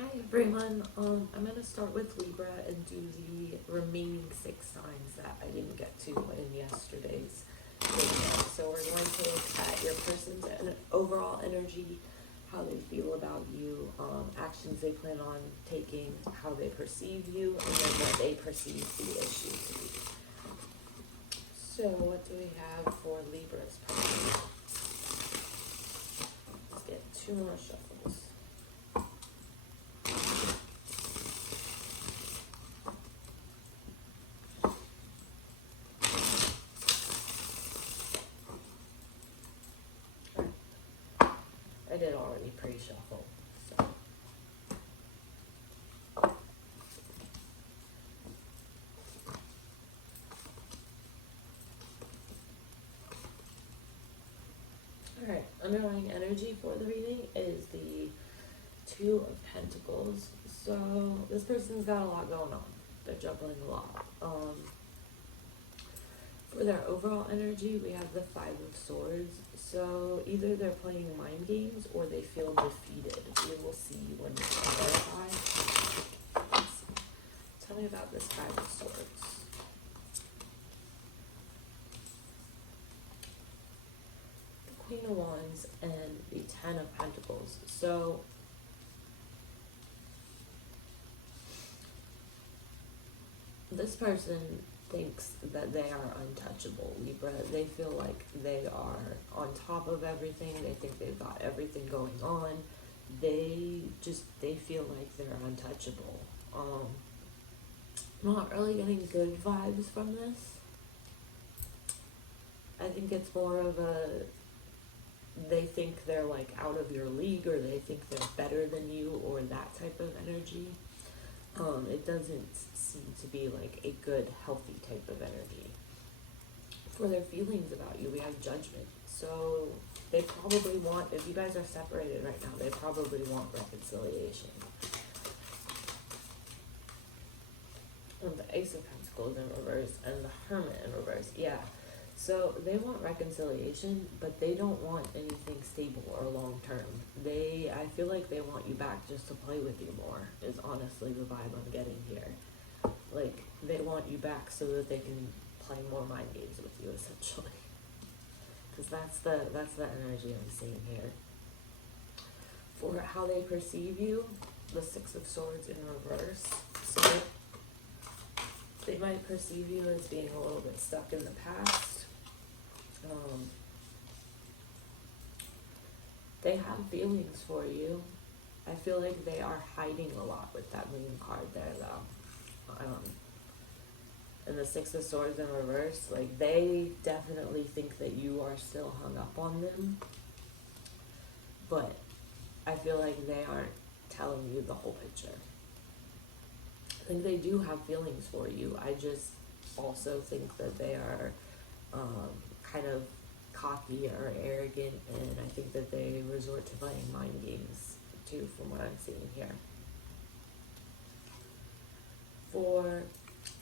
Hi everyone, I'm going to start with Libra and do the remaining 6 signs that I didn't get to in yesterday's video. So we're going to look at your person's overall energy, how they feel about you, actions they plan on taking, how they perceive you, and then what they perceive the issue to be. So what do we have for Libra's person? Let's get 2 more shuffles. I did already pre-shuffle, so. Alright, underlying energy for the reading is the 2 of Pentacles. So this person's got a lot going on. They're juggling a lot. For their overall energy, we have the 5 of Swords. So either they're playing mind games or they feel defeated. We will see when we clarify. Tell me about this 5 of Swords. The Queen of Wands and the 10 of Pentacles. So this person thinks that they are untouchable, Libra. They feel like they are on top of everything. They think they've got everything going on. They feel like they're untouchable. I'm not really getting good vibes from this. I think it's more of a, they think they're like out of your league, or they think they're better than you, or that type of energy. It doesn't seem to be like a good, healthy type of energy. For their feelings about you, we have Judgment. So they probably want, if you guys are separated right now, they probably want reconciliation. And the Ace of Pentacles in reverse and the Hermit in reverse. Yeah. So they want reconciliation, but they don't want anything stable or long term. I feel like they want you back just to play with you more, is honestly the vibe I'm getting here. Like, they want you back so that they can play more mind games with you, essentially. Because that's the energy I'm seeing here. For how they perceive you, the 6 of Swords in reverse. So they might perceive you as being a little bit stuck in the past. They have feelings for you. I feel like they are hiding a lot with that Moon card there, though. And the 6 of Swords in reverse, like, they definitely think that you are still hung up on them. But I feel like they aren't telling you the whole picture. I think they do have feelings for you. I just also think that they are kind of cocky or arrogant, and I think that they resort to playing mind games too, from what I'm seeing here. For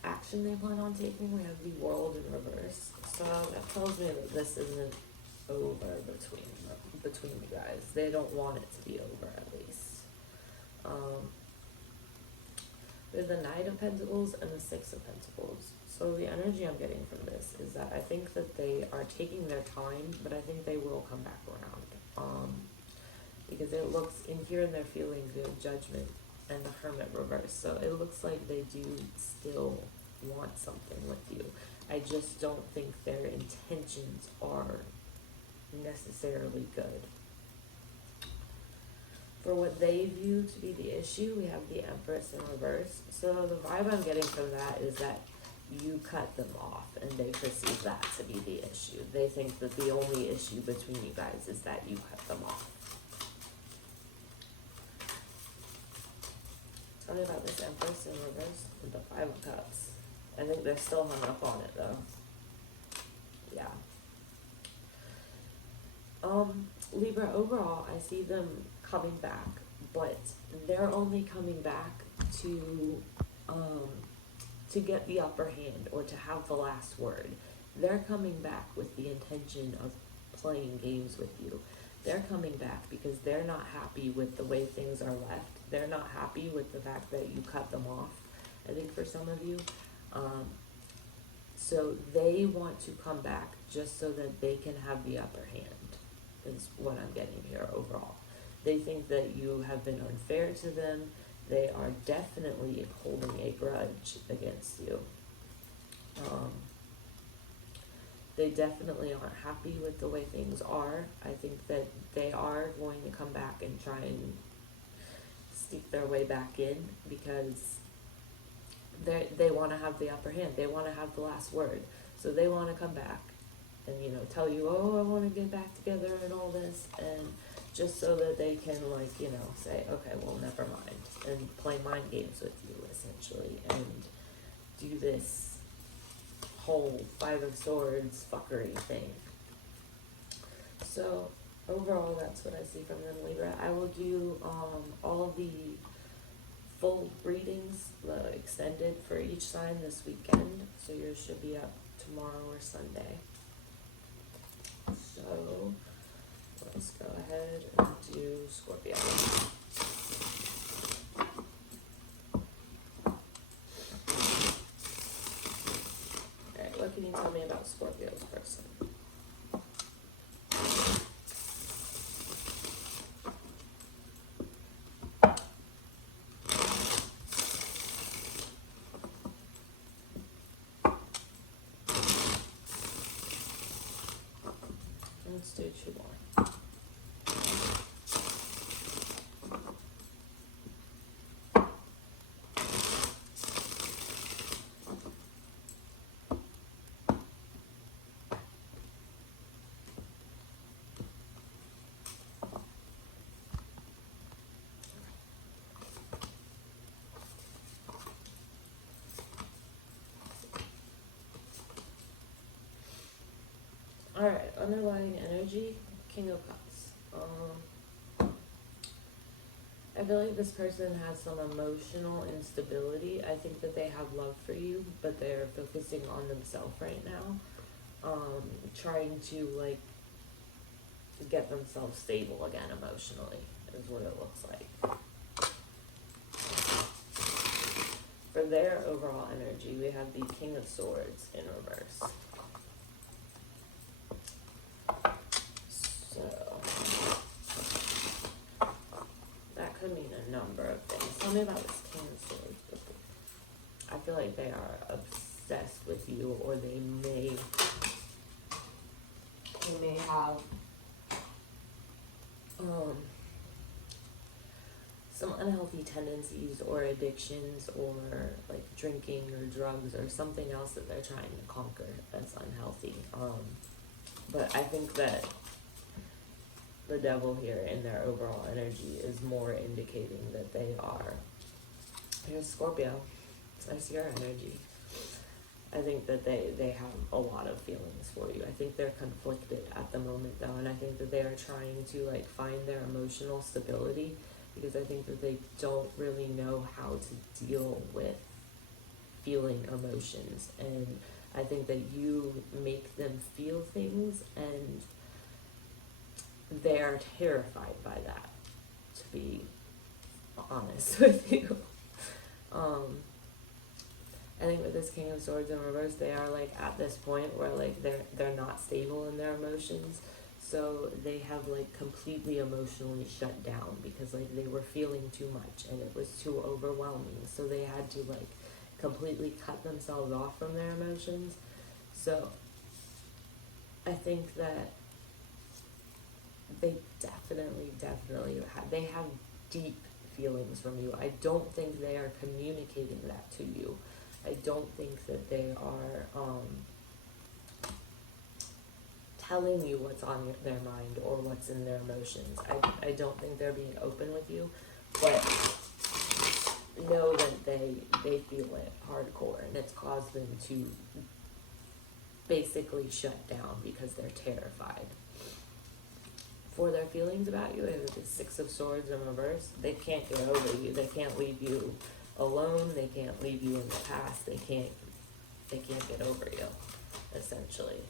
action they plan on taking, we have the World in reverse. So that tells me that this isn't over between you guys. They don't want it to be over, at least. There's the Knight of Pentacles and the 6 of Pentacles. So the energy I'm getting from this is that I think that they are taking their time, but I think they will come back around. Because it looks, in here in their feelings, we have Judgment and the Hermit reverse. So it looks like they do still want something with you. I just don't think their intentions are necessarily good. For what they view to be the issue, we have the Empress in reverse. So the vibe I'm getting from that is that you cut them off, and they perceive that to be the issue. They think that the only issue between you guys is that you cut them off. Tell me about this Empress in reverse with the 5 of Cups. I think they're still hung up on it, though. Yeah. Libra, overall, I see them coming back, but they're only coming back to get the upper hand, or to have the last word. They're coming back with the intention of playing games with you. they're coming back because they're not happy with the way things are left. They're not happy with the fact that you cut them off, I think, for some of you. So they want to come back just so that they can have the upper hand, is what I'm getting here overall. They think that you have been unfair to them. They are definitely holding a grudge against you. They definitely aren't happy with the way things are. I think that they are going to come back and try and sneak their way back in because they want to have the upper hand. They want to have the last word. So they want to come back and, you know, tell you, oh, I want to get back together and all this. And just so that they can, like, you know, say, okay, well, never mind. And play mind games with you, essentially. And do this whole Five of Swords fuckery thing. So overall, that's what I see from them, Libra. I will do all of the full readings, the extended for each sign this weekend. So yours should be up tomorrow or Sunday. So let's go ahead and do Scorpio. What can you tell me about Scorpio's person? Let's do two more. Alright, underlying energy, King of Cups. I feel like this person has some emotional instability. I think that they have love for you, but they're focusing on themselves right now. Trying to, like, get themselves stable again emotionally, is what it looks like. For their overall energy, we have the King of Swords in reverse. Could mean a number of things. Tell me about this King of Swords. I feel like they are obsessed with you, or they may have some unhealthy tendencies or addictions, or like drinking or drugs or something else that they're trying to conquer that's unhealthy. But I think that the devil here in their overall energy is more indicating that they are, here's Scorpio, I see your energy. I think that they have a lot of feelings for you. I think they're conflicted at the moment though, and I think that they are trying to, like, find their emotional stability, because I think that they don't really know how to deal with feeling emotions, and I think that you make them feel things, and they're terrified by that, to be honest with you. I think with this King of Swords in reverse, they are, like, at this point where, like, they're not stable in their emotions, so they have, like, completely emotionally shut down because, like, they were feeling too much and it was too overwhelming, so they had to, like, completely cut themselves off from their emotions. So I think that they definitely they have deep feelings from you. I don't think they are communicating that to you. I don't think that they are telling you what's on their mind or what's in their emotions. I don't think they're being open with you, but know that they feel it hardcore, and it's caused them to basically shut down because they're terrified. For their feelings about you, if it's Six of Swords in reverse, they can't get over you. They can't leave you alone. They can't leave you in the past. They can't get over you, essentially.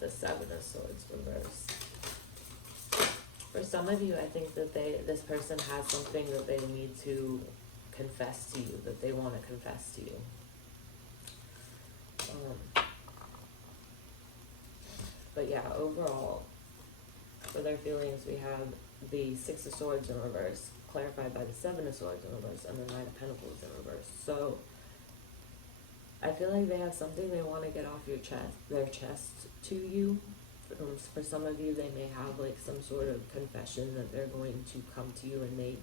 the Seven of Swords reverse. For some of you, I think that this person has something that they need to confess to you, that they want to confess to you. But yeah, overall, for their feelings, we have the Six of Swords in reverse, clarified by the Seven of Swords in reverse, and the Nine of Pentacles in reverse. So I feel like they have something they want to get off their chest to you. For some of you, they may have like some sort of confession that they're going to come to you and make.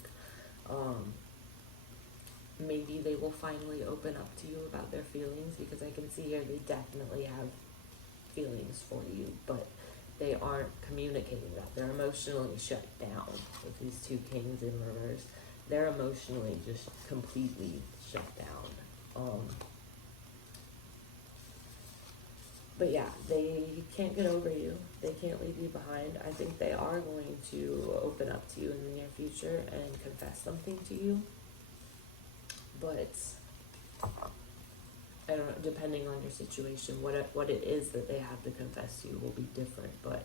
Maybe they will finally open up to you about their feelings, because I can see here they definitely have feelings for you, but they aren't communicating that. They're emotionally shut down with these two kings in reverse. They're emotionally just completely shut down. But yeah, they can't get over you. They can't leave you behind. I think they are going to open up to you in the near future and confess something to you. But I don't know, depending on your situation, what it is that they have to confess to you will be different. But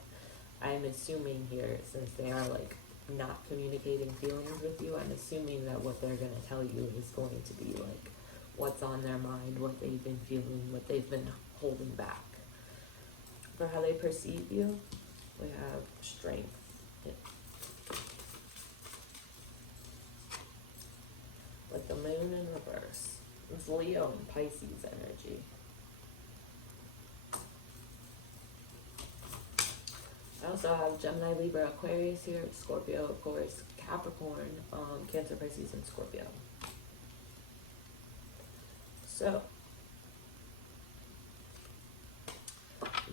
I'm assuming here, since they are like not communicating feelings with you, I'm assuming that what they're going to tell you is going to be like what's on their mind, what they've been feeling, what they've been holding back. For how they perceive you, we have strength. With the moon in reverse. It's Leo and Pisces energy. I also have Gemini, Libra, Aquarius here, Scorpio, of course, Capricorn, Cancer, Pisces, and Scorpio. So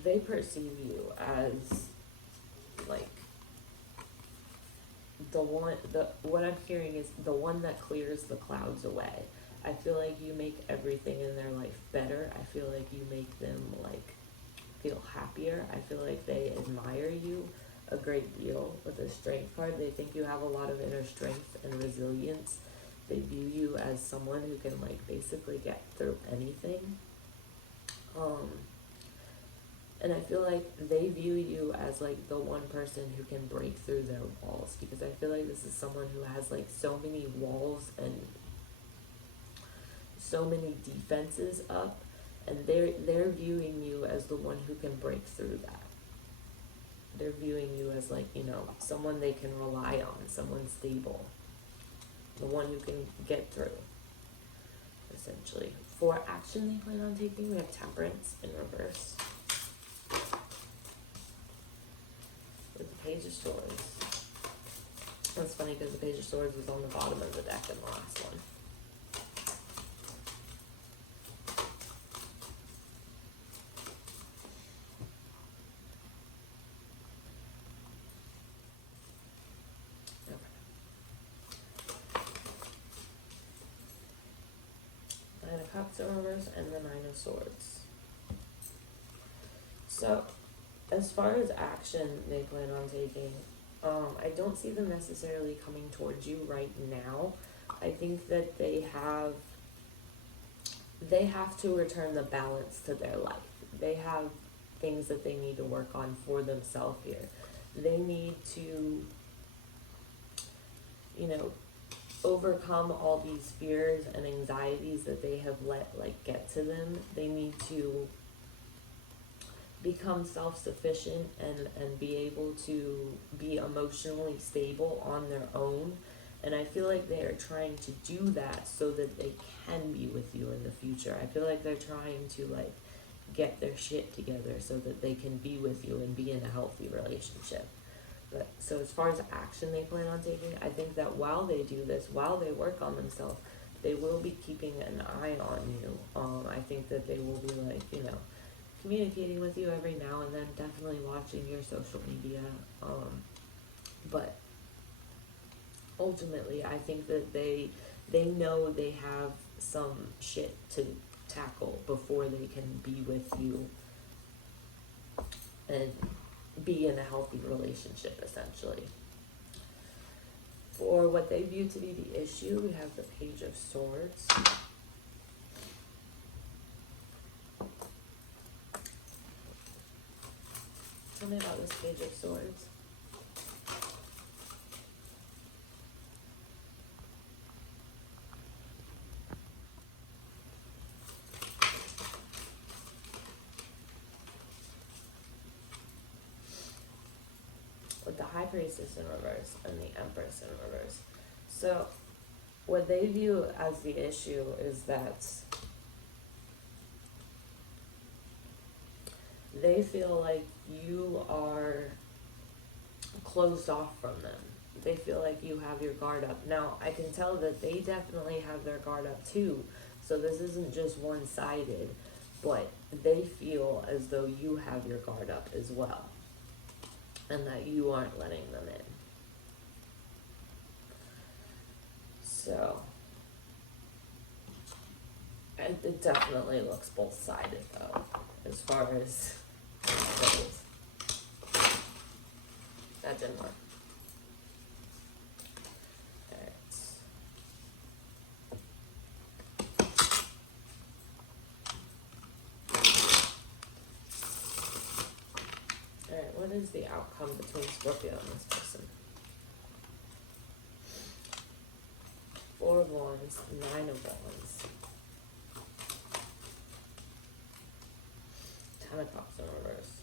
they perceive you as like what I'm hearing is the one that clears the clouds away. I feel like you make everything in their life better. I feel like you make them like feel happier. I feel like they admire you a great deal with the Strength card. They think you have a lot of inner strength and resilience. They view you as someone who can like basically get through anything. And I feel like they view you as like the one person who can break through their walls, because I feel like this is someone who has like so many walls and so many defenses up, and they're viewing you as the one who can break through that. They're viewing you as like, you know, someone they can rely on, someone stable, the one who can get through, essentially. For action they plan on taking, we have Temperance in reverse. With the Page of Swords. That's funny because the Page of Swords was on the bottom of the deck in the last one. Nine of Cups in reverse and the Nine of Swords. So, as far as action they plan on taking, I don't see them necessarily coming towards you right now. I think that they have to return the balance to their life. They have things that they need to work on for themselves here. They need to, you know, overcome all these fears and anxieties that they have let like get to them. They need to become self-sufficient and be able to be emotionally stable on their own. And I feel like they are trying to do that so that they can be with you in the future. I feel like they're trying to like get their shit together so that they can be with you and be in a healthy relationship. But so as far as action they plan on taking, I think that while they do this, while they work on themselves, they will be keeping an eye on you. I think that they will be like, you know, communicating with you every now and then, definitely watching your social media. But ultimately, I think that they know they have some shit to tackle before they can be with you and be in a healthy relationship, essentially. For what they view to be the issue, we have the Page of Swords. me about this Page of Swords. With the High Priestess in reverse and the Empress in reverse. So what they view as the issue is that they feel like you are closed off from them. They feel like you have your guard up. Now, I can tell that they definitely have their guard up too. So this isn't just one-sided, but they feel as though you have your guard up as well, and that you aren't letting them in. So, and it definitely looks both-sided though, as far as goes. That didn't work. Alright, what is the outcome between Scorpio and this person? 4 of Wands, 9 of Wands, 10 of Cups in reverse.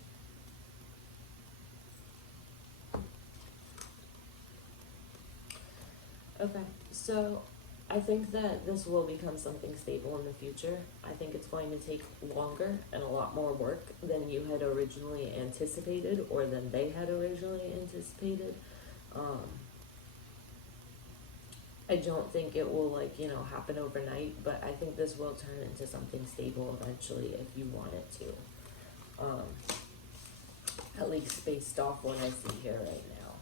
Okay, so I think that this will become something stable in the future. I think it's going to take longer and a lot more work than you had originally anticipated, or than they had originally anticipated. I don't think it will, like, you know, happen overnight, but I think this will turn into something stable eventually if you want it to. At least based off what I see here right now.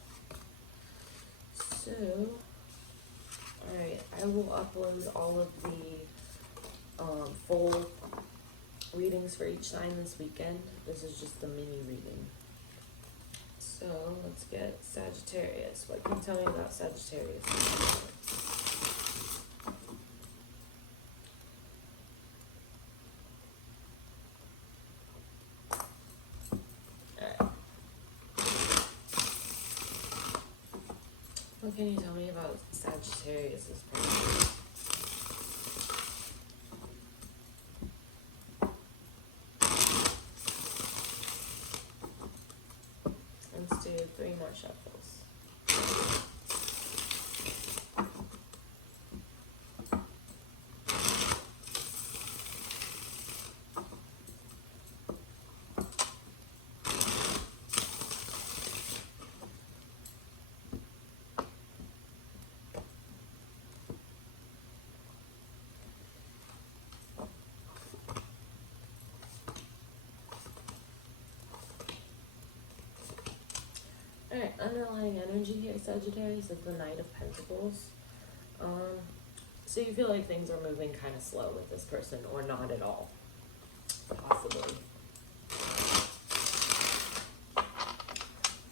So, alright, I will upload all of the full readings for each sign this weekend. This is just the mini reading. So, let's get Sagittarius. What can you tell me about Sagittarius? Alright. What can you tell me about Sagittarius's person? Let's do 3 more shuffles. Alright, underlying energy here, Sagittarius, is the Knight of Pentacles. So you feel like things are moving kind of slow with this person, or not at all, possibly.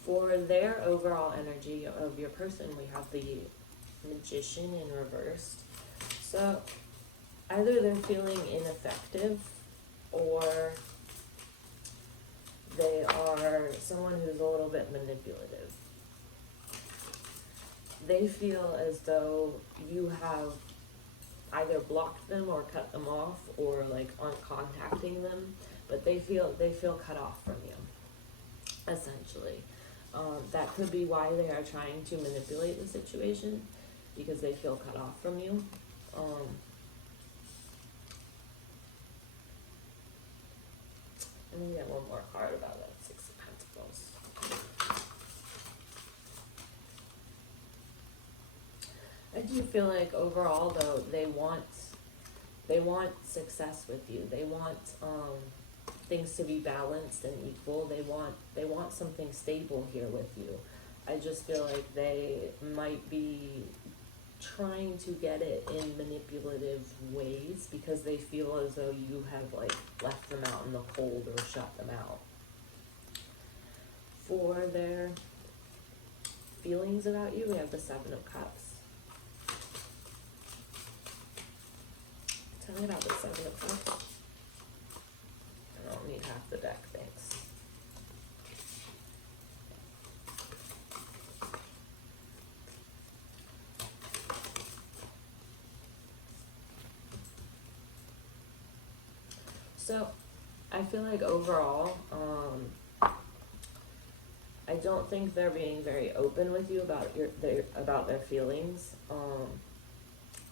For their overall energy of your person, we have the Magician in reverse. So either they're feeling ineffective, or they are someone who's a little bit manipulative. They feel as though you have either blocked them or cut them off, or like aren't contacting them, but they feel cut off from you, essentially. That could be why they are trying to manipulate the situation, because they feel cut off from you. Let me get one more card about that 6 of Pentacles. I do feel like overall, though, they want success with you. They want things to be balanced and equal. They want something stable here with you. I just feel like they might be trying to get it in manipulative ways, because they feel as though you have like left them out in the cold or shut them out. For their feelings about you, we have the 7 of Cups. Tell me about the 7 of Cups. I don't need half the deck, thanks. So I feel like overall, I don't think they're being very open with you about their feelings.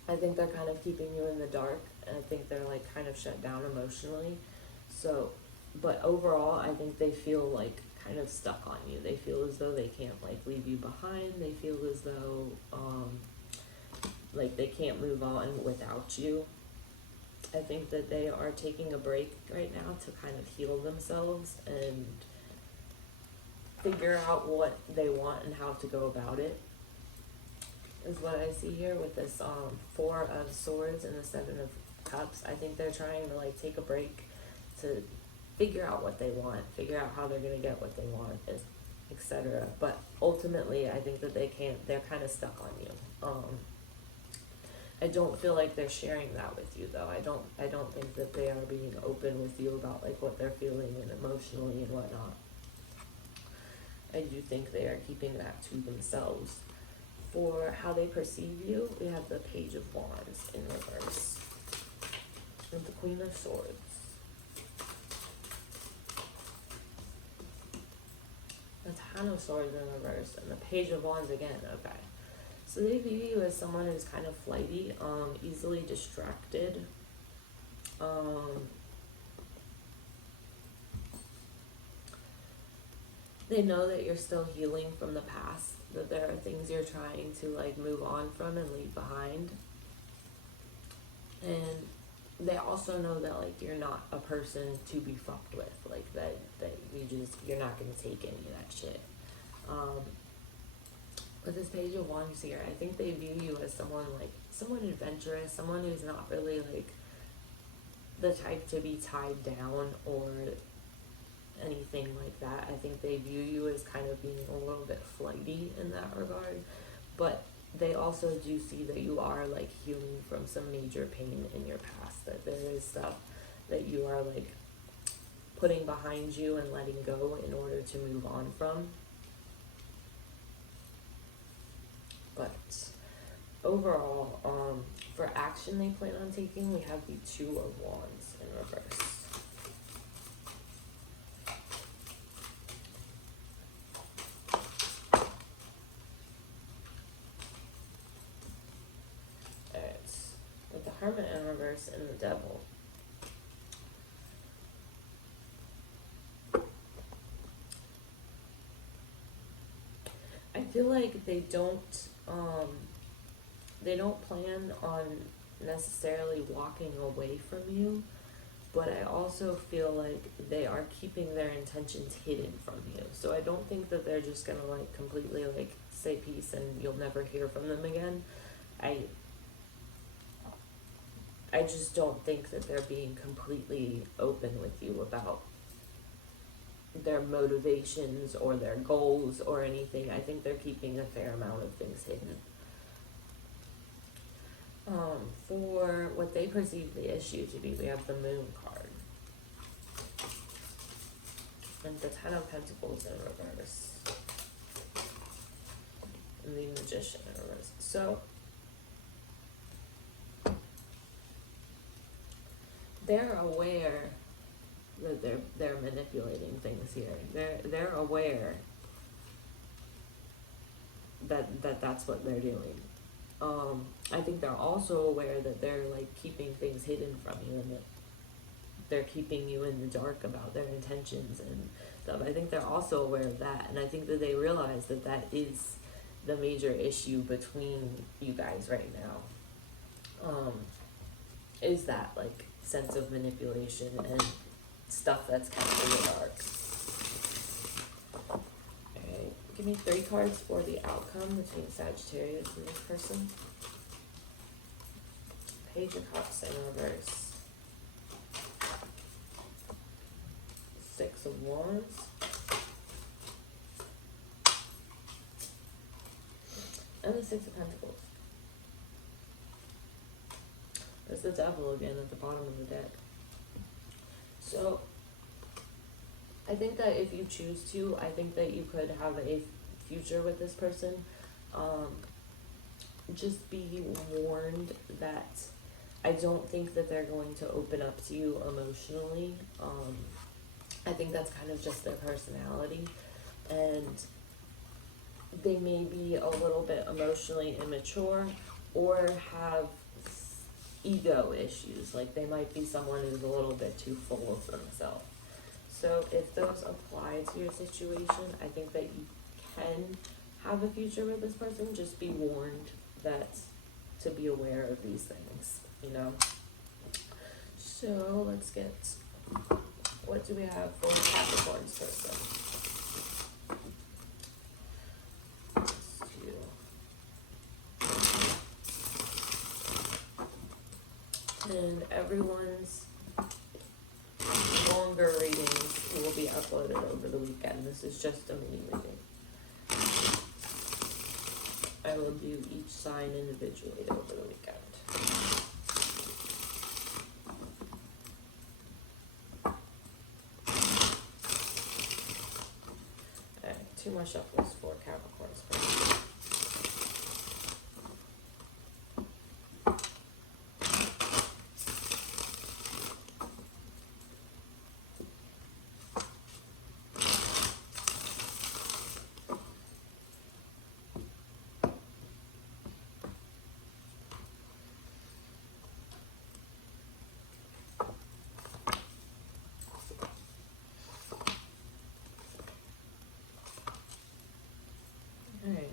I think they're kind of keeping you in the dark, and I think they're like kind of shut down emotionally. So, but overall, I think they feel like kind of stuck on you. They feel as though they can't like leave you behind. They feel as though like they can't move on without you. I think that they are taking a break right now to kind of heal themselves and figure out what they want and how to go about it, is what I see here with this 4 of Swords and the 7 of Cups. I think they're trying to like take a break to figure out what they want, figure out how they're going to get what they want, etc. But ultimately, I think that they're kind of stuck on you. I don't feel like they're sharing that with you, though. I don't think that they are being open with you about like what they're feeling and emotionally and whatnot. I do think they are keeping that to themselves. For how they perceive you, we have the Page of Wands in reverse and the Queen of Swords. The Ten of Swords in reverse and the Page of Wands again. Okay. So they view you as someone who's kind of flighty, easily distracted. They know that you're still healing from the past, that there are things you're trying to like move on from and leave behind. And they also know that like you're not a person to be fucked with, like that you're not gonna take any of that shit. With this Page of Wands here, I think they view you as someone adventurous, someone who's not really like the type to be tied down or anything like that. I think they view you as kind of being a little bit flighty in that regard, but they also do see that you are like healing from some major pain in your past, that there is stuff that you are like putting behind you and letting go in order to move on from. But overall, for action they plan on taking, we have the 2 of Wands in reverse. With the Hermit in reverse and the Devil. I feel like they don't plan on necessarily walking away from you, but I also feel like they are keeping their intentions hidden from you. So I don't think that they're just gonna like completely like say peace and you'll never hear from them again. I just don't think that they're being completely open with you about their motivations or their goals or anything. I think they're keeping a fair amount of things hidden. For what they perceive the issue to be, we have the Moon card. And the 10 of Pentacles in reverse. And the Magician in reverse. So they're aware that they're manipulating things here. They're aware that that's what they're doing. I think they're also aware that they're like keeping things hidden from you and that they're keeping you in the dark about their intentions and stuff. I think they're also aware of that, and I think that they realize that that is the major issue between you guys right now. Is that like sense of manipulation and stuff that's kept in the dark. Alright, give me 3 cards for the outcome between Sagittarius and this person. Page of Cups in reverse. 6 of Wands. And the 6 of Pentacles. There's the Devil again at the bottom of the deck. So, I think that if you choose to, I think that you could have a future with this person. Just be warned that I don't think that they're going to open up to you emotionally. I think that's kind of just their personality, and they may be a little bit emotionally immature or have ego issues. Like they might be someone who's a little bit too full of themselves. So if those apply to your situation, I think that you can have a future with this person. Just be warned that to be aware of these things, you know. So let's get, what do we have for Capricorn's person? And everyone's longer readings will be uploaded over the weekend. This is just a mini reading. I will do each sign individually over the weekend. Alright, 2 more shuffles for Capricorn's person. Alright.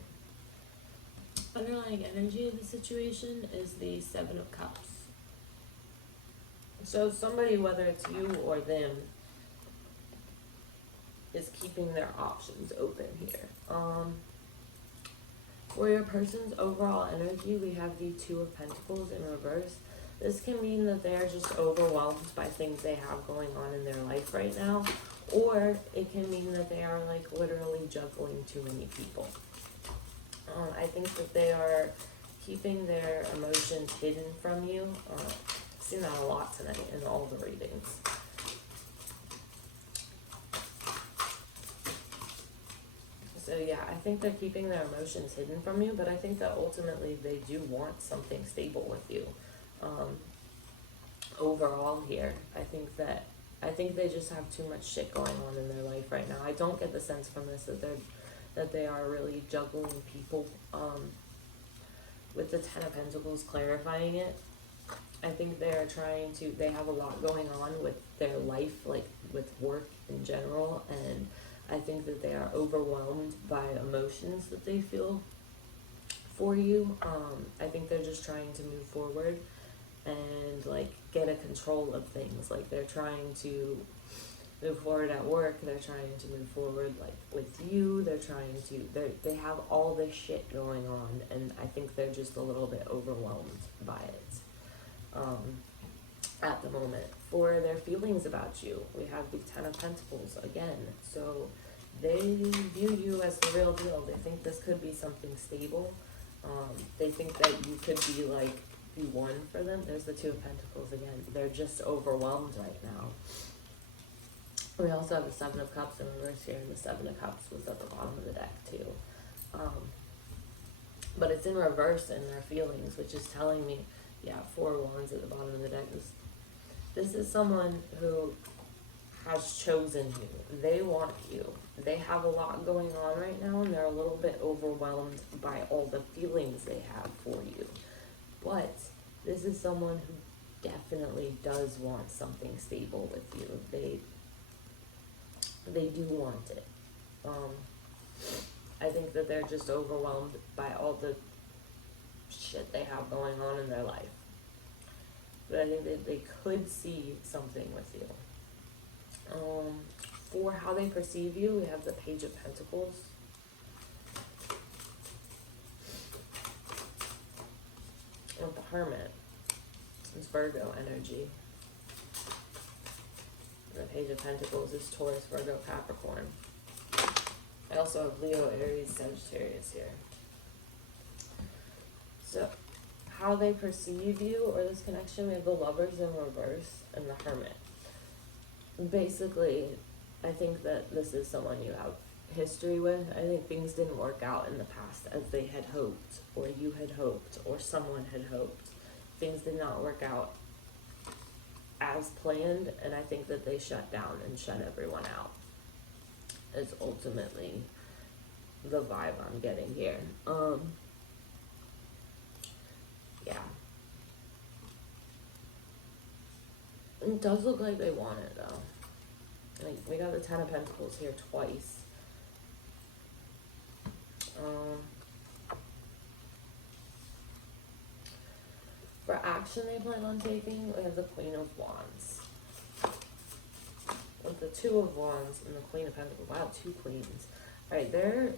Underlying energy of the situation is the 7 of Cups. So somebody, whether it's you or them, is keeping their options open here. For your person's overall energy, we have the 2 of Pentacles in reverse. This can mean that they are just overwhelmed by things they have going on in their life right now, or it can mean that they are like literally juggling too many people. I think that they are keeping their emotions hidden from you. I've seen that a lot tonight in all the readings. So yeah, I think they're keeping their emotions hidden from you, but I think that ultimately they do want something stable with you. Overall here, I think they just have too much shit going on in their life right now. I don't get the sense from this that they are really juggling people. With the 10 of Pentacles clarifying it, I think they have a lot going on with their life, like with work in general, and I think that they are overwhelmed by emotions that they feel for you. I think they're just trying to move forward and like get a control of things. Like they're trying to move forward at work, they're trying to move forward like with you, they have all this shit going on, and I think they're just a little bit overwhelmed by it at the moment. For their feelings about you, we have the 10 of Pentacles again. So they view you as the real deal. They think this could be something stable. They think that you could be like the one for them. There's the 2 of Pentacles again. They're just overwhelmed right now. We also have the 7 of Cups in reverse here, and the 7 of Cups was at the bottom of the deck too. But it's in reverse in their feelings, which is telling me, yeah, 4 of Wands at the bottom of the deck. This is someone who has chosen you. They want you. They have a lot going on right now, and they're a little bit overwhelmed by all the feelings they have for you. But this is someone who definitely does want something stable with you. They do want it. I think that they're just overwhelmed by all the shit they have going on in their life. But I think that they could see something with you. For how they perceive you, we have the Page of Pentacles. With the Hermit, it's Virgo energy. The Page of Pentacles is Taurus, Virgo, Capricorn. I also have Leo, Aries, Sagittarius here. So, how they perceive you or this connection, we have the Lovers in reverse and the Hermit. Basically, I think that this is someone you have history with. I think things didn't work out in the past as they had hoped, or you had hoped, or someone had hoped. things did not work out as planned, and I think that they shut down and shut everyone out is ultimately the vibe I'm getting here. Yeah. It does look like they want it though. Like, we got the Ten of Pentacles here twice. For action they plan on taking, we have the Queen of Wands. With the Two of Wands and the Queen of Pentacles. Wow, two queens. Alright, there's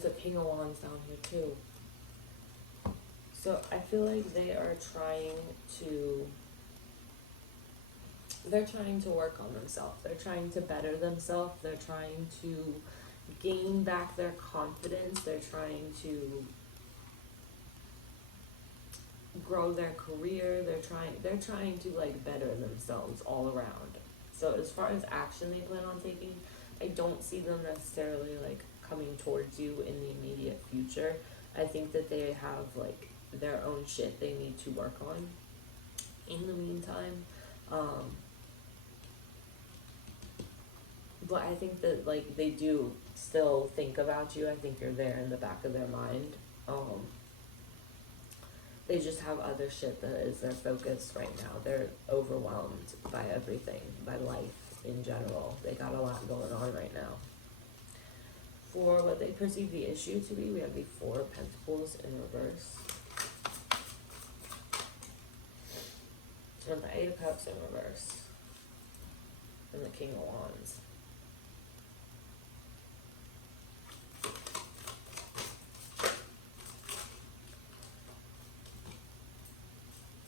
the King of Wands down here too. So I feel like they're trying to work on themselves. They're trying to better themselves. They're trying to gain back their confidence. They're trying to grow their career. They're trying to like better themselves all around. So as far as action they plan on taking, I don't see them necessarily like coming towards you in the immediate future. I think that they have like their own shit they need to work on in the meantime. But I think that like they do still think about you. I think you're there in the back of their mind. They just have other shit that is their focus right now. They're overwhelmed by everything, by life in general. They got a lot going on right now. For what they perceive the issue to be, we have the Four of Pentacles in reverse. And the Eight of Cups in reverse. And the King of Wands.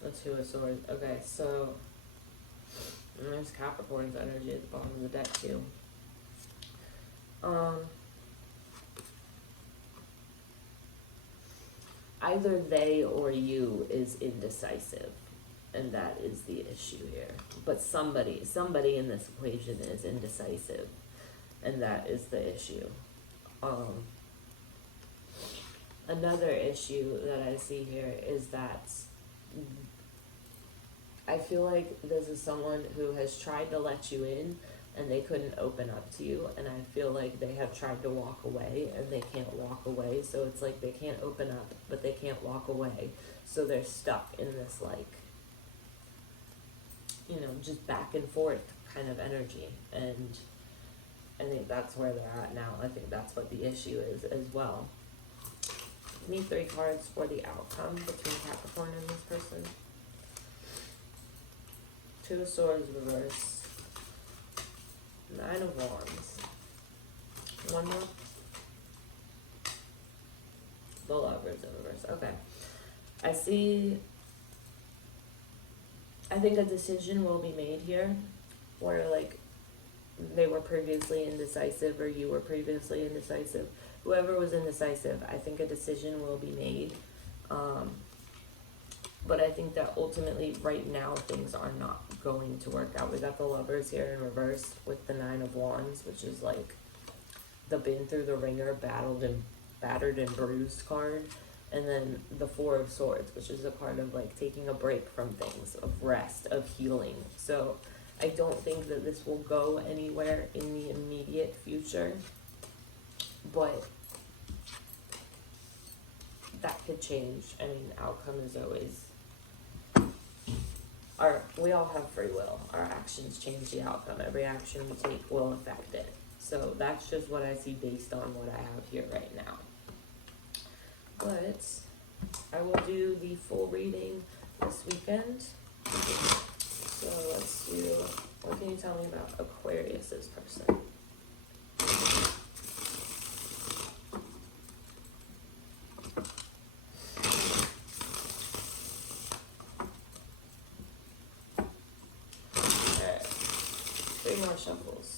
The Two of Swords. Okay, so there's Capricorn's energy at the bottom of the deck too. Either they or you is indecisive, and that is the issue here. But somebody in this equation is indecisive, and that is the issue. Another issue that I see here is that I feel like this is someone who has tried to let you in and they couldn't open up to you, and I feel like they have tried to walk away and they can't walk away. So it's like they can't open up but they can't walk away, so they're stuck in this like, you know, just back and forth kind of energy. And I think that's where they're at now. I think that's what the issue is as well. Need 3 cards for the outcome between Capricorn and this person. Two of Swords reverse. 9 of Wands. One more. The Lovers in reverse. Okay. I think a decision will be made here where like they were previously indecisive or you were previously indecisive. Whoever was indecisive, I think a decision will be made. But I think that ultimately right now things are not going to work out. We got the Lovers here in reverse with the 9 of Wands, which is like the been through the ringer, battered and bruised card. And then the 4 of Swords, which is a card of like taking a break from things, of rest, of healing. So I don't think that this will go anywhere in the immediate future, but that could change. I mean, outcome is always, we all have free will. Our actions change the outcome. Every action we take will affect it. So that's just what I see based on what I have here right now. But I will do the full reading this weekend. So let's do, what can you tell me about Aquarius's person? Alright, 3 more shuffles.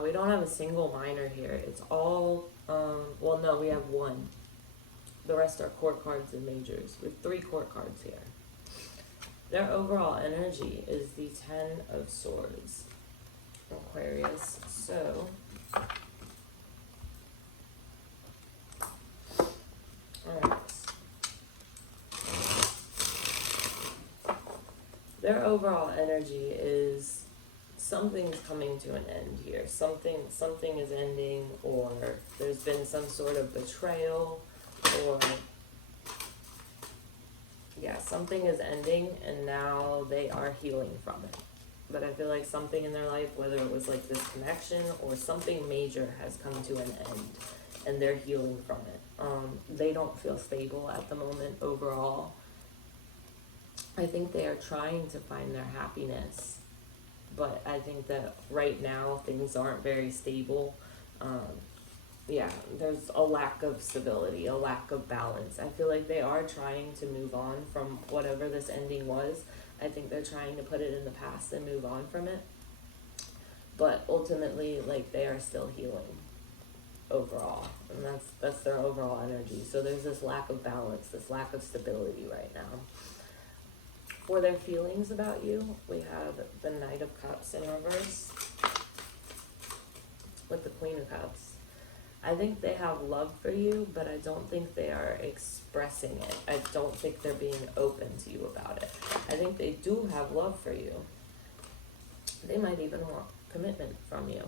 No, we don't have a single minor here. It's all, well, no, we have one. The rest are court cards and majors. We have 3 court cards here. Their overall energy is the 10 of Swords, Aquarius. So, alright. Their overall energy is something's coming to an end here. Something is ending, or there's been some sort of betrayal, or yeah, something is ending and now they are healing from it. But I feel like something in their life, whether it was like this connection or something major, has come to an end and they're healing from it. They don't feel stable at the moment overall. I think they are trying to find their happiness, but I think that right now things aren't very stable. Yeah, there's a lack of stability, a lack of balance. I feel like they are trying to move on from whatever this ending was. I think they're trying to put it in the past and move on from it. But ultimately, like, they are still healing overall. And that's their overall energy. So there's this lack of balance, this lack of stability right now. For their feelings about you, we have the Knight of Cups in reverse with the Queen of Cups. I think they have love for you, but I don't think they are expressing it. I don't think they're being open to you about it. I think they do have love for you. They might even want commitment from you.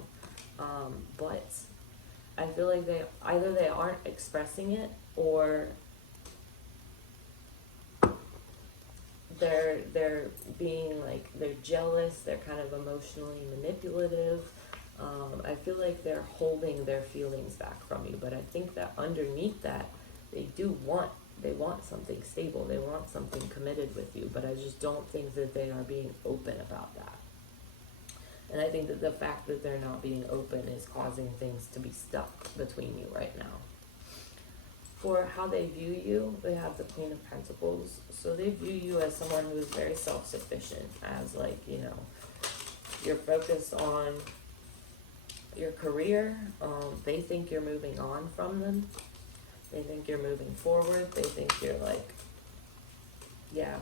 But I feel like they aren't expressing it, or they're being like, they're jealous, they're kind of emotionally manipulative. I feel like they're holding their feelings back from you, but I think that underneath that, they want something stable, they want something committed with you, but I just don't think that they are being open about that. And I think that the fact that they're not being open is causing things to be stuck between you right now. For how they view you, they have the Queen of Pentacles. So they view you as someone who is very self-sufficient, as like, you know, you're focused on your career. They think you're moving on from them. They think you're moving forward. They think you're like, yeah.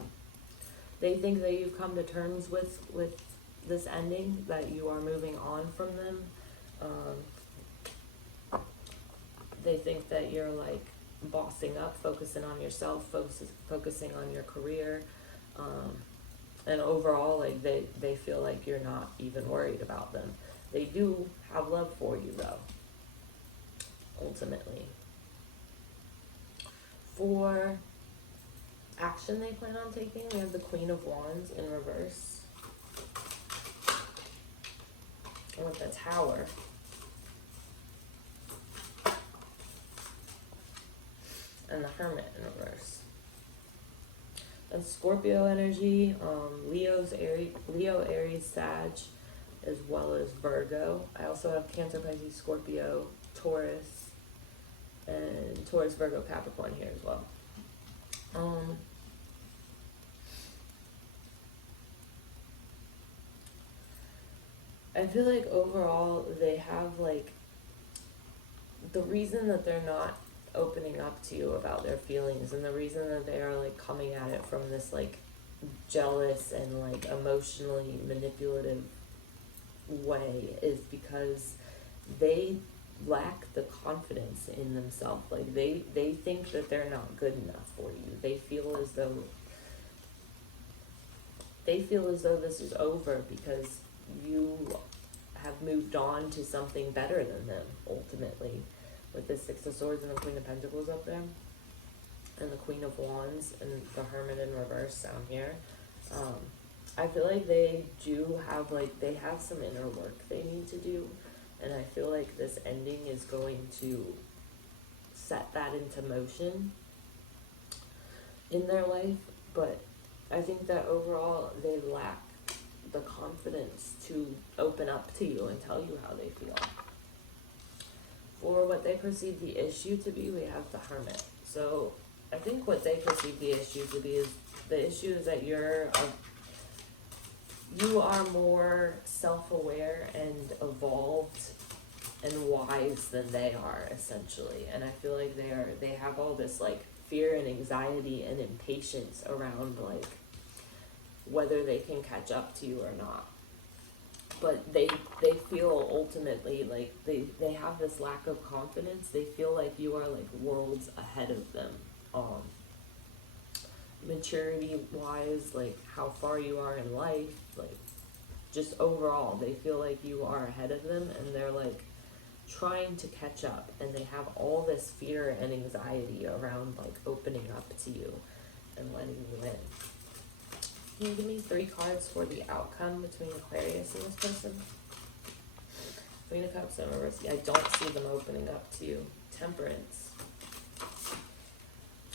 They think that you've come to terms with this ending, that you are moving on from them. They think that you're like bossing up, focusing on yourself, focusing on your career. And overall, like they feel like you're not even worried about them. They do have love for you, though, ultimately. For action they plan on taking, we have the Queen of Wands in reverse. And with the Tower. And the Hermit in reverse. And Scorpio energy, Leo, Aries, Sag, as well as Virgo. I also have Cancer, Pisces, Scorpio, Taurus, and Taurus, Virgo, Capricorn here as well. I feel like overall they have like, the reason that they're not opening up to you about their feelings, and the reason that they are like coming at it from this like jealous and like emotionally manipulative way, is because they lack the confidence in themselves. Like they think that they're not good enough for you. They feel as though this is over because you have moved on to something better than them, ultimately, with the Six of Swords and the Queen of Pentacles up there, and the Queen of Wands and the Hermit in reverse down here. I feel like they do have, like, they have some inner work they need to do, and I feel like this ending is going to set that into motion in their life, but I think that overall they lack the confidence to open up to you and tell you how they feel. For what they perceive the issue to be, we have the Hermit. So I think what they perceive the issue to be is, the issue is that you're you are more self-aware and evolved and wise than they are, essentially. And I feel like they have all this like fear and anxiety and impatience around like whether they can catch up to you or not. But they feel ultimately like they have this lack of confidence. They feel like you are like worlds ahead of them. Maturity wise, like how far you are in life, like just overall, they feel like you are ahead of them, and they're like trying to catch up, and they have all this fear and anxiety around like opening up to you and letting you in. Can you give me 3 cards for the outcome between Aquarius and this person? Queen of Cups in reverse. I don't see them opening up to you. Temperance.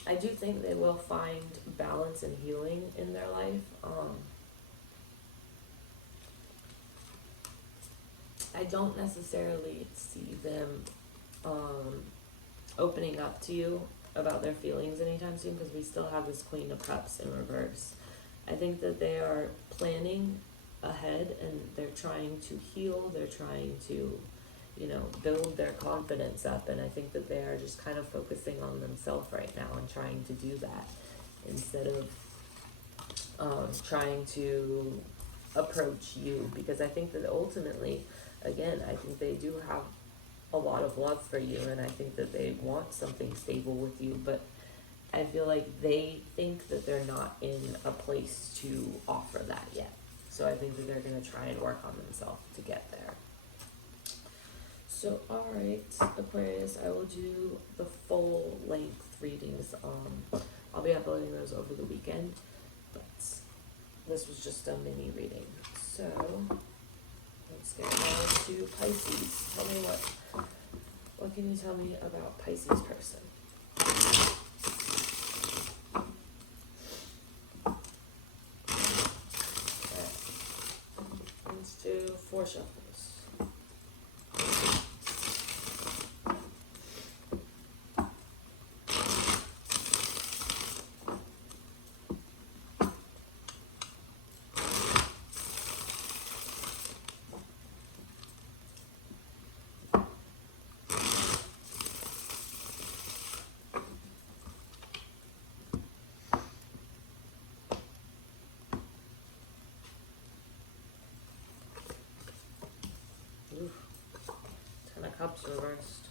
I do think they will find balance and healing in their life. I don't necessarily see them opening up to you about their feelings anytime soon, because we still have this Queen of Cups in reverse. I think that they are planning ahead, and they're trying to heal, they're trying to, you know, build their confidence up, and I think that they are just kind of focusing on themselves right now and trying to do that instead of trying to approach you, because I think that ultimately, again, I think they do have a lot of love for you, and I think that they want something stable with you, but I feel like they think that they're not in a place to offer that yet. So I think that they're going to try and work on themselves to get there. So, alright, Aquarius, I will do the full length readings. I'll be uploading those over the weekend, but this was just a mini reading. So, let's get on to Pisces. Tell me what can you tell me about Pisces person? Let's do 4 shuffles. Oof. 10 of Cups reversed.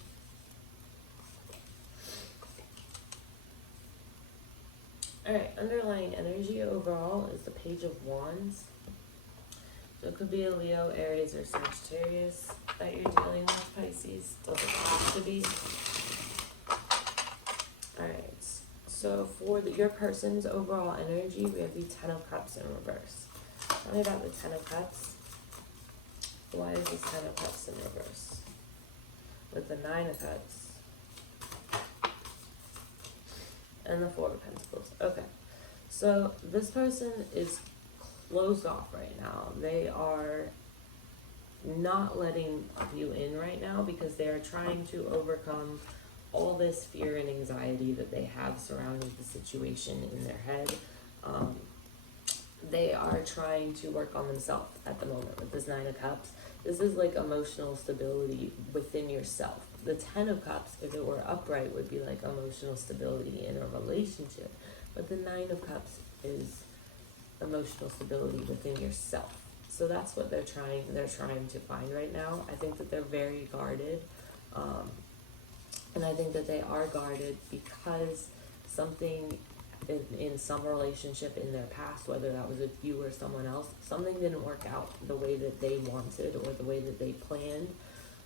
Alright, underlying energy overall is the Page of Wands. So it could be a Leo, Aries, or Sagittarius that you're dealing with, Pisces. Doesn't have to be. Alright, so for your person's overall energy, we have the 10 of Cups in reverse. Tell me about the 10 of Cups. Why is this 10 of Cups in reverse? With the 9 of Cups. And the 4 of Pentacles. Okay. So this person is closed off right now. They are not letting you in right now because they are trying to overcome all this fear and anxiety that they have surrounding the situation in their head. They are trying to work on themselves at the moment with this 9 of Cups. This is like emotional stability within yourself. The 10 of Cups, if it were upright, would be like emotional stability in a relationship. But the 9 of Cups is emotional stability within yourself. So that's what they're trying to find right now. I think that they're very guarded. And I think that they are guarded because something in some relationship in their past, whether that was with you or someone else, something didn't work out the way that they wanted or the way that they planned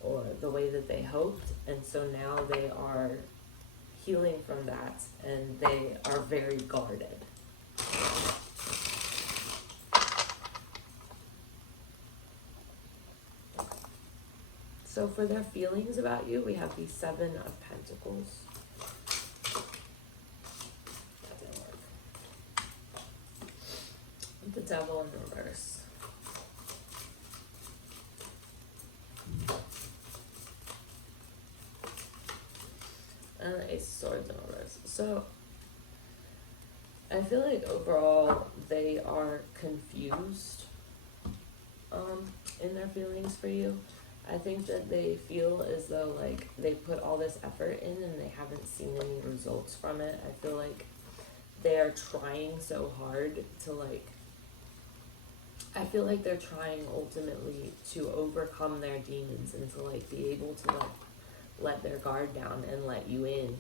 or the way that they hoped. And so now they are healing from that, and they are very guarded. So for their feelings about you, we have the 7 of Pentacles. That didn't work. The Devil in reverse. And the Ace of Swords in reverse. So I feel like overall they are confused in their feelings for you. I think that they feel as though like they put all this effort in and they haven't seen any results from it. I feel like they are trying so hard to like, I feel like they're trying ultimately to overcome their demons and to like be able to like let their guard down and let you in.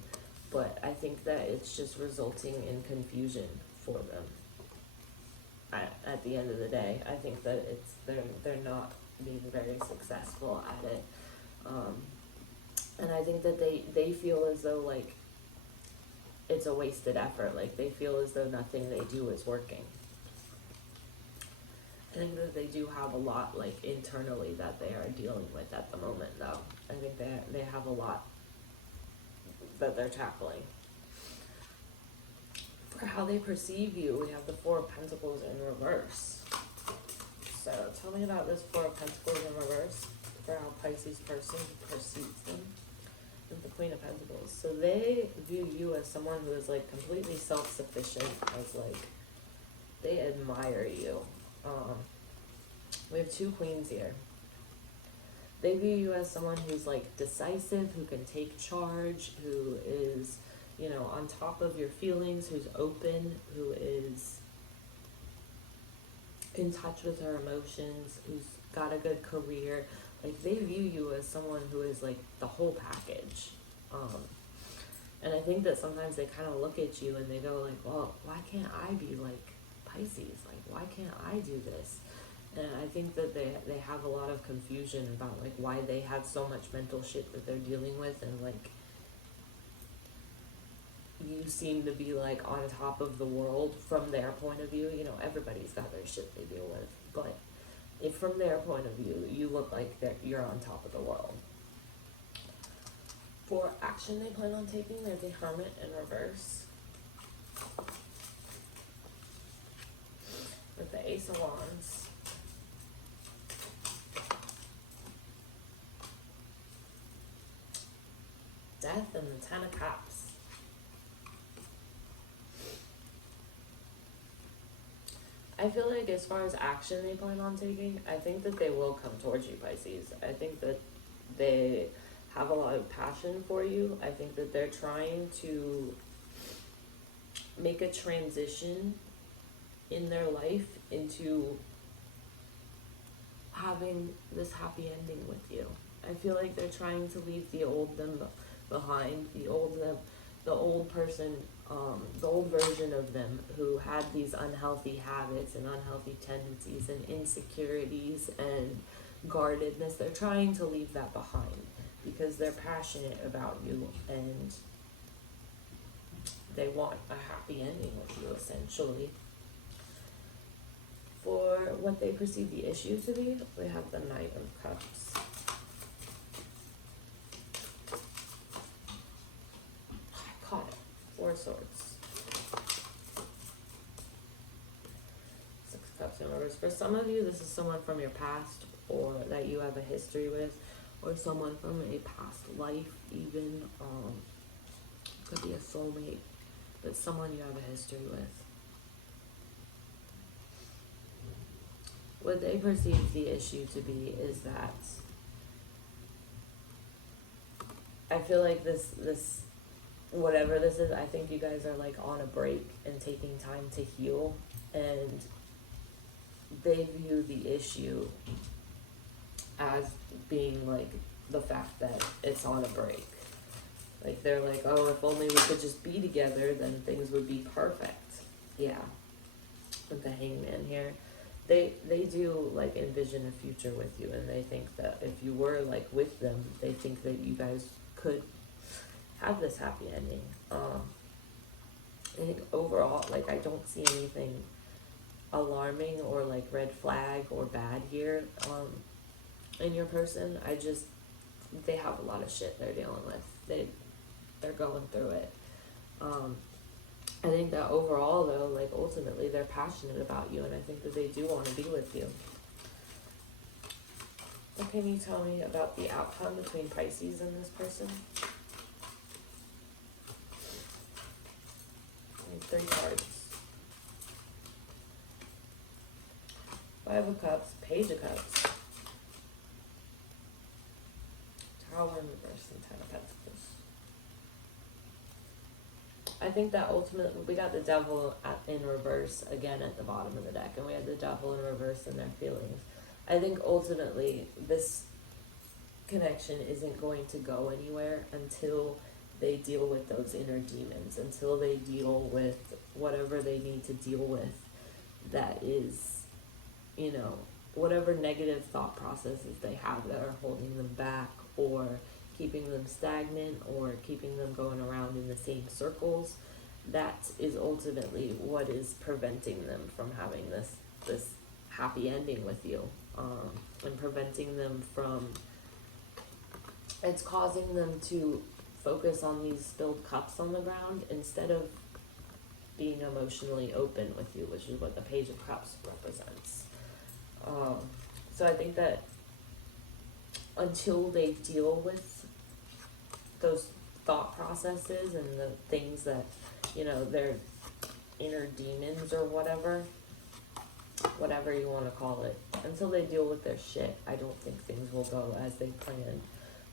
But I think that it's just resulting in confusion for them. At the end of the day, I think that it's they're not being very successful at it, and I think that they feel as though like it's a wasted effort. Like they feel as though nothing they do is working. I think that they do have a lot like internally that they are dealing with at the moment, though. I think they have a lot that they're tackling. For how they perceive you, we have the Four of Pentacles in reverse. So tell me about this Four of Pentacles in reverse for how Pisces person perceives them. With the Queen of Pentacles. So they view you as someone who is like completely self-sufficient, as like they admire you. We have two queens here. They view you as someone who's like decisive, who can take charge, who is, you know, on top of your feelings, who's open, who is in touch with her emotions, who's got a good career. Like they view you as someone who is like the whole package. And I think that sometimes they kind of look at you and they go like, well, why can't I be like Pisces? Like, why can't I do this? And I think that they have a lot of confusion about like why they have so much mental shit that they're dealing with, and like you seem to be like on top of the world from their point of view. You know, everybody's got their shit they deal with, but if from their point of view, you look like you're on top of the world. For action they plan on taking, there's the Hermit in reverse. With the Ace of Wands. Death and the Ten of Cups. I feel like as far as action they plan on taking, I think that they will come towards you, Pisces. I think that they have a lot of passion for you. I think that they're trying to make a transition in their life into having this happy ending with you. I feel like they're trying to leave the old them behind, the old person, the old version of them who had these unhealthy habits and unhealthy tendencies and insecurities and guardedness. They're trying to leave that behind because they're passionate about you and they want a happy ending with you, essentially. For what they perceive the issue to be, we have the Knight of Cups. I caught it. Four Swords. Six of Cups in reverse. For some of you, this is someone from your past or that you have a history with, or someone from a past life even. Could be a soulmate, but someone you have a history with. What they perceive the issue to be is that I feel like this whatever this is, I think you guys are like on a break and taking time to heal, and they view the issue as being like the fact that it's on a break. Like they're like, oh, if only we could just be together, then things would be perfect. Yeah. With the Hangman here. They do like envision a future with you, and they think that if you were like with them, they think that you guys could have this happy ending. I think overall, like I don't see anything alarming or like red flag or bad here in your person. They have a lot of shit they're dealing with. They're going through it. I think that overall, though, like, ultimately, they're passionate about you, and I think that they do want to be with you. What can you tell me about the outcome between Pisces and this person? I need 3 cards. Five of Cups, Page of Cups, Tower in reverse, and Ten of Pentacles. I think that ultimately, we got the Devil in reverse again at the bottom of the deck, and we had the Devil in reverse in their feelings. I think ultimately this connection isn't going to go anywhere until they deal with those inner demons, until they deal with whatever they need to deal with that is, you know, whatever negative thought processes they have that are holding them back or keeping them stagnant or keeping them going around in the same circles. That is ultimately what is preventing them from having this happy ending with you, and preventing them from, it's causing them to focus on these spilled cups on the ground instead of being emotionally open with you, which is what the Page of Cups represents. So I think that until they deal with those thought processes and the things that, you know, their inner demons or whatever you want to call it, until they deal with their shit, I don't think things will go as they planned.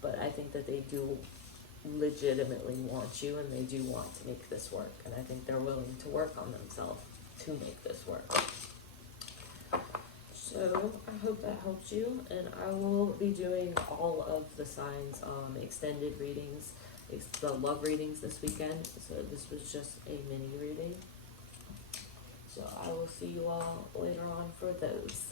But I think that they do legitimately want you, and they do want to make this work, and I think they're willing to work on themselves to make this work. So I hope that helps you, and I will be doing all of the signs extended readings, the love readings this weekend. So this was just a mini reading, so I will see you all later on for those.